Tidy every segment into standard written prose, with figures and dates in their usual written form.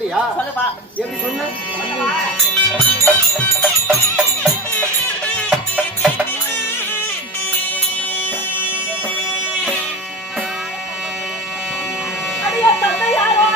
சொல்லுப்பா. எப்படி சொன்ன? அடியே தந்தையாரோ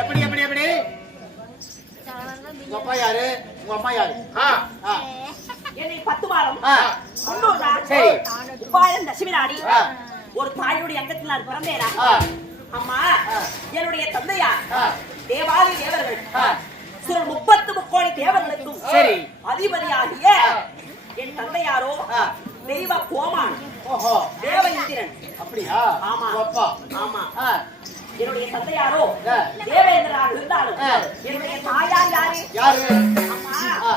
எப்படி எப்படி எப்படி உங்க அப்பா யாரு உங்க அம்மா யாரு? என்னை 10 வாரம் சரி. உபாயம் தசமி நாடி ஒரு தாயுடைய அங்கத்தில் நான் பிறந்தேனா? அம்மா, என்னுடைய தந்தையார் தேவாதி தேவர்கள் சுரர் 30 முக்கோடி தேவர்களுக்கும் சரி அதிபதியாகிய என் தந்தையாரோ தெய்வ கோமான். ஓஹோ, தேவ இந்திரன். அப்படியா? ஆமா. உங்க அப்பா? ஆமா. என்னுடைய தந்தையாரோ ஆ. தேவேந்திரனாக இருந்தாலும் என்னுடைய தாயார் யாரு? யாரு? அம்மா,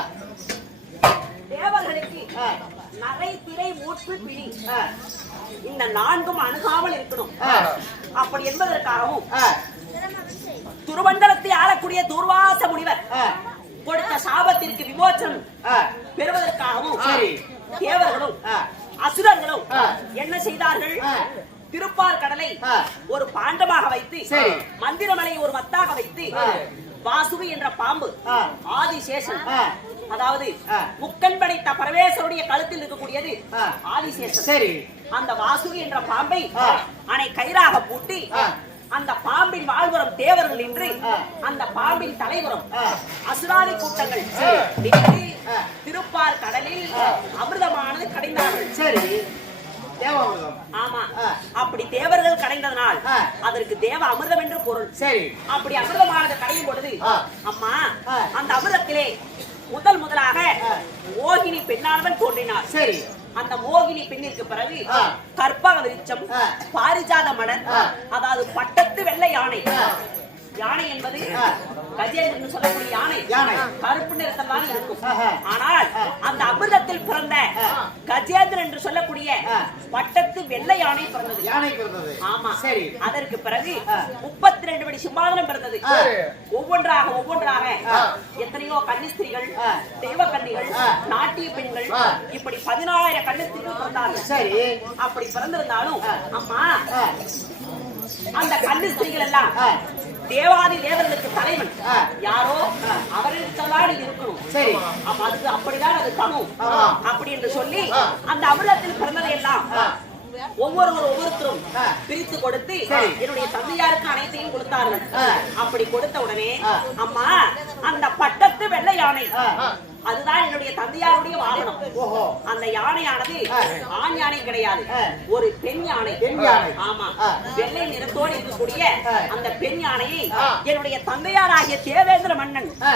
தேவர்களுக்கு நரை திரை மூச்சு பிடி இந்த 4ம் அணுகாமல் இருக்கணும். அப்படி என்பதற்காகவும் துருமண்டலத்தை ஆளக்கூடிய துர்வாச முனிவர் கொடுத்த சாபத்திற்கு விமோசனம் பெறுவதற்காகவும் தேவர்களும் அசுரர்களும் என்ன செய்தார்கள்? திருப்பார் கடலை ஒரு பாண்டமாக வைத்து மந்திரமலை ஒரு மத்தாக வைத்து வாசுகி என்ற பாம்பு ஆதிசேஷன் அதாவது ஆ. முக்கன் படைத்த பரமேஸ்வருடைய கழுத்தில் இருக்கக்கூடியது ஆ. ஆதிசேஷன். சரி. அந்த வாசுகி என்ற பாம்பை ஆ. அணை கயிறாக பூட்டி ஆ. அந்த பாம்பின் வாழ்வுறம் தேவர்கள் என்று ஆ. அந்த பாம்பின் தலைவரும் ஆ. அசுராணி கூட்டங்கள் சரி. நின்று ஆ. திருப்பார் கடலில் ஆ. அமிர்தமானது கடைந்தார்கள். சரி. தேவாமிர்தம். ஆமா. ஆ. அப்படி தேவர்கள் கடைந்ததனால் ஆ. அதற்கு தேவ அமிர்தம் என்று பொருள். சரி. அப்படி அமிர்தமானது கடையும் பொழுது ஆ. அம்மா ஆ. அந்த அமிர்தத்திலே முதலாக ஆ. மோகினி பெண்ணானவன் தோன்றினார். சரி. அந்த மோகினி பெண்ணிற்கு பிறகு ஆ. கற்பக விருட்சம், ஆ. பாரிஜாத மலர், ஆ. அதாவது பட்டத்து வெள்ளை யானை. ஆ. யானை என்பது ஆ. கஜேந்திரன் சொல்லக்கூடிய யானை. யானை. கருப்பு நிறத்தில் தான் இருக்கும். ஆஹா. ஆனால் ஆ. அந்த அமிர்தத்தில் பிறந்த ஆ. கஜேந்திரன் என்று சொல்லக்கூடிய ஆ. பட்டத்து வெள்ளை யானை பிறந்தது. யானை பிறந்தது. ஆமா. சரி. அதற்கு பிறகு ஆ. 32 படி சிம்மாதனம் பிறந்தது. ஆ. ஒவ்வொன்றாக ஆ. எத்தனையோ கன்னிஸ்திரிகள், ஆ. தெய்வ கன்னிகள், ஆ. நாட்டிய பெண்கள், ஆ. இப்படி 16 கன்னிஸ்திரிகள் பிறந்தார்கள். சரி. அப்படி பிறந்திருந்தாலும் ஆ. அம்மா ஆ. அந்த கன்னிஸ்திரிகள் எல்லாம் ஆ. தேவாதி தேவர்களுக்கு தலைவன் ஆ. யாரோ ஆ. அவர்களுக்கெல்லாம் இது இருக்கணும். சரி. அப்ப அதுக்கு அப்படிதான் அது தகும். ஆமா. அப்படி என்று சொல்லி ஆ. அந்த அமிர்தத்தில் பிறந்ததை எல்லாம் ஆ. ஒவ்வொருத்தரும் ஆ. பிரித்து கொடுத்து சரி. என்னுடைய தந்தையாருக்கு அனைத்தையும் கொடுத்தார்கள். ஆ. அப்படி கொடுத்த உடனே ஆ. அம்மா அந்த பட்டத்து வெள்ளை யானை ஆ. அதுதான் என்னுடைய தந்தையாருடைய வாகனம். ஓஹோ. அந்த யானையானது ஆ. ஆண் யானை கிடையாது, ஆ. ஒரு பெண் யானை. பெண் யானை. ஆமா. ஆ. வெள்ளை நிறத்தோடு இருக்கக்கூடிய ஆ. அந்த பெண் யானையை ஆ. என்னுடைய தந்தையாராகிய தேவேந்திர மன்னன் ஆ.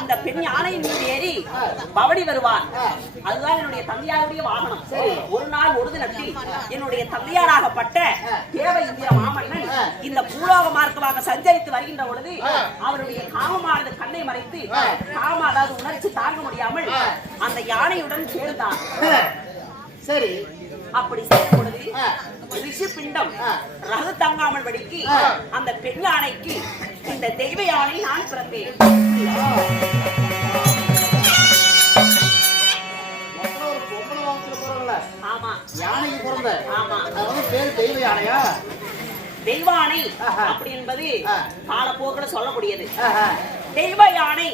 அந்த பெண் யானையின் மீது ஏறி ஆ. பவனி வருவார். ஆ. அதுதான் என்னுடைய தந்தையாருடைய வாகனம். சரி. ஒரு நாள் ஒரு தினத்தில் என்னுடைய தந்தையாராகப்பட்ட ஆ. தேவ இந்திர மாமன்னன் ஆ. இந்த பூலோக மார்க்கமாக சஞ்சரித்து வருகின்ற பொழுது ஆ. அவருடைய காமமானது கண்ணை மறைத்து ஆ. காம அதாவது உணர்ச்சி தாங்க முடியாமல் ஆ. அந்த யானையுடன் சேர்ந்தார். சரி. அப்படி செய்யும் பொழுது ஆ. ரிஷி பிண்டம் ஆ. ரகு தங்காமல் வடிக்கு ஆ. அந்த பெண் யானைக்கு இந்த தெய்வ யானை நான் பிறந்தேன். மொத்தம் ஒரு பொம்பளை வம்சத்துல பிறந்தல. ஆமா. யானைக்கு பிறந்த. ஆமா. அது வந்து பேரு தெய்வ யானையா? தெய்வானை ஆஹா. அப்படி என்பது ஆ. காலப்போக்கில் சொல்லக்கூடியது. ஆஹா. தெய்வ யானை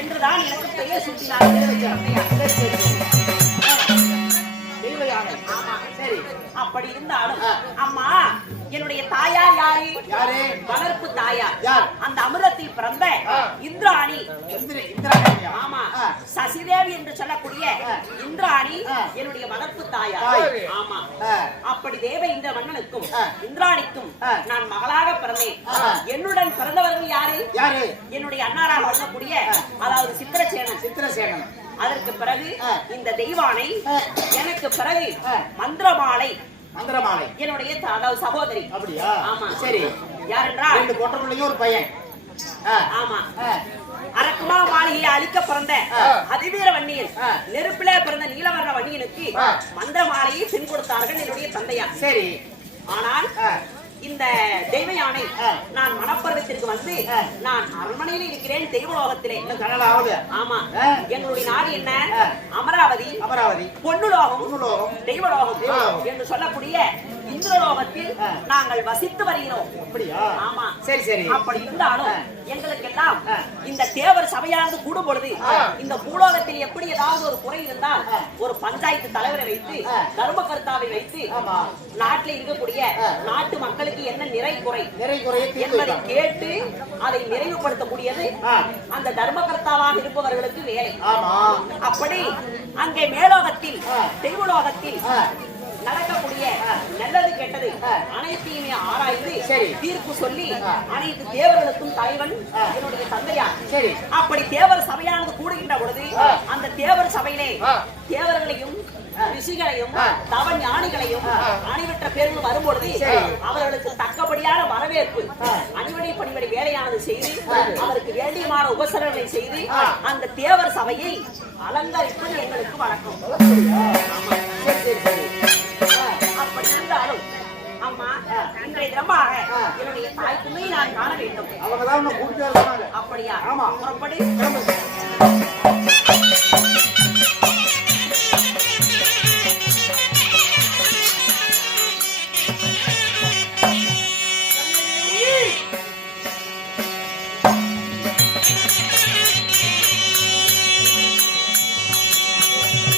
என்றுதான் எனக்கு பெயர் சூட்டினார். சரி, சரி, சரி. தெய்வ யானை. ஆமா. சரி. அப்படி இருந்தாலும் ஆ. அம்மா என்னுடைய தாயார் யாரு? யாரு? வளர்ப்பு தாயார். யார்? அந்த அமிர்தத்தில் பிறந்த ஆ. இந்திராணி. இந்திராணியா? ஆமா. ஆ. சசிதேவி என்று சொல்லக்கூடிய ஆ. இந்திராணி ஆ. என்னுடைய வளர்ப்பு தாயார். தாய். ஆமா. ஆ. அப்படி தேவ இந்த மன்னனுக்கும் ஆ. இந்திராணிக்கும் ஆ. நான் மகளாக பிறந்தேன். ஆ. என்னுடன் பிறந்தவர்கள் யாரு? யாரு? என்னுடைய அண்ணாராக வழங்கக்கூடிய ஆ. அதாவது சித்திரசேனன். சித்திரசேனன். அதற்கு பிறகு ஆ. இந்த தெய்வானை, ஆ. எனக்கு பிறகு ஆ. மந்திரமாலை மந்திரமாலை. என்னுடைய அதாவது சகோதரி. அப்படியா? ஆமா. சரி. யாரென்றால் 2 பொட்டை பிள்ளைங்க ஒரு பையன். ஆ. ஆமா. ஆ. அரக்குமா மாளிகையை அழிக்க பிறந்த ஆ. அதிவீர வன்னியன், ஆ. நெருப்பிலே பிறந்த நீலவர்ண வன்னியனுக்கு ஆ. மந்திரமாலையை பெண் கொடுத்தார்கள் என்னுடைய தந்தையார். சரி. ஆனால் ஆ. இந்த தெய்வ யானை ஆ. நான் மணப்பருவத்திற்கு வந்து ஆ. நான் அரண்மனையில் இருக்கிறேன் தெய்வலோகத்திலே. இன்னும் கனடா ஆகுது. ஆமா. ஆ. எங்களுடைய நாடு என்ன? ஆ. அமராவதி, அமராவதி, பொன்னுலோகம், பொன்னுலோகம், தெய்வலோகம் தெய்வலோகம் என்று சொல்லக்கூடிய இந்திரலோகத்தில் ஆ. நாங்கள் வசித்து வருகிறோம். அப்படியா? ஆமா. சரி, சரி. அப்படி இருந்தாலும் ஆ. எங்களுக்கெல்லாம் ஆ. இந்த தேவர் சபையானது கூடும் பொழுது ஆ. இந்த பூலோகத்தில் எப்படி ஏதாவது ஒரு குறை இருந்தால் ஆ. ஒரு பஞ்சாயத்து தலைவரை வைத்து ஆ. தர்மகர்த்தாவை வைத்து ஆமா. நாட்டில் இருக்கக்கூடிய ஆ. நாட்டு மக்களுக்கு என்ன நிறை குறை நிறை குறைய தீர்த்து என்பதை வைப்பாங்க. கேட்டு அதை நிறைவுபடுத்தக்கூடியது ஆ. அந்த தர்மகர்த்தாவாக இருப்பவர்களுக்கு வேலை. ஆமா. அப்படி அங்கே மேலோகத்தில் ஆ. தெய்வலோகத்தில் ஆ. நடக்கக்கூடிய ஆ. நல்லது கெட்டது ஆ. அனைத்தையுமே ஆராய்ந்து சரி. தீர்ப்பு சொல்லி ஆ. அனைத்து தேவர்களுக்கும் தலைவன் ஆ. என்னுடைய தந்தையார். சரி. அப்படி தேவர் சபையானது கூடுகின்ற பொழுது ஆ. அந்த தேவர் சபையிலே ஆ. தேவர்களையும் ரிஷிகளையும் ஆ. தவ ஞானிகளையும் ஆ. அணிவற்ற பேர்கள் வரும்பொழுது சரி. அவர்களுக்கு தக்கபடியான வரவேற்பு ஆ. அணிவடை பணிவடை வேலையானது செய்து ஆ. அவருக்கு வேண்டியமான உபசரணை செய்து ஆ. அந்த தேவர் சபையை அலங்கரிப்பது எங்களுக்கு வழக்கம். அப்படியா? சரி, சரி, சரி. ஆ. அப்படி இருந்தாலும் அம்மா இன்றைய தினமாக ஆ. என்னுடைய தாய்க்குமே நான் காண வேண்டும். அவங்க தான் உன்னை கூட்டிட்டு வர சொன்னாங்க. அப்படியா? ஆமா. புறப்படு. கிளம்பு.